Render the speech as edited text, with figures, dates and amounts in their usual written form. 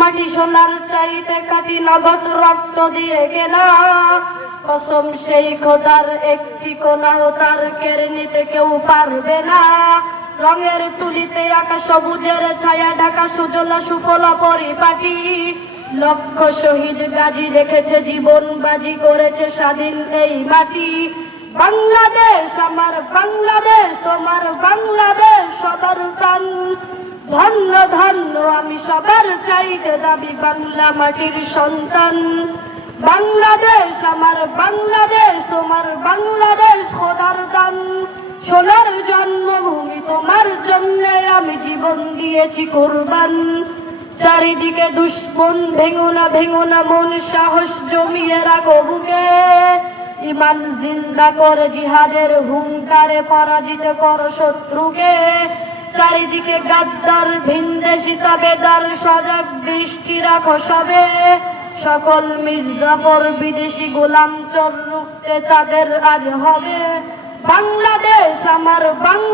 মাটি সোনার চাইতে কাটি নগদ রক্ত দিয়ে কেনা, কসম সেই খোদার একটি কোনাও তার কেড়ে নিতে কেউ পারবে না। রঙের তুলিতে আঁকা সবুজের ছায়া ঢাকা সুজলা সুফলা পরিপাটি, লক্ষ শহীদ গাজী রেখেছে জীবন বাজি করেছে স্বাধীন এই মাটি। বাংলাদেশ আমার বাংলাদেশ, তোমার বাংলাদেশ সবার প্রাণ, ধন্য ধন্য আমি সবার চাইতে দাবি বাংলা মাটির সন্তান। বাংলাদেশ আমার বাংলাদেশ, তোমার বাংলাদেশ খোদার দান, সোনার জন্মভূমি তোমার জন্য আমি জীবন দিয়েছি কুরবান। চারিদিকে দুশ্মন ভেঙো না মন, সাহস জমিয়ে রাখো বুকে, ইমান জিন্দা করে জিহাদের হুঙ্কারে পরাজিত করো শত্রুকে। চারিদিকে গাদ্দার ভিনদেশি তাবেদার, সজাগ দৃষ্টি রাখো সবে, সকল মির্জাফর বিদেশি গোলাম চোর রুখতে তাদের আজ হবে। বাংলাদেশ আমার বাংলা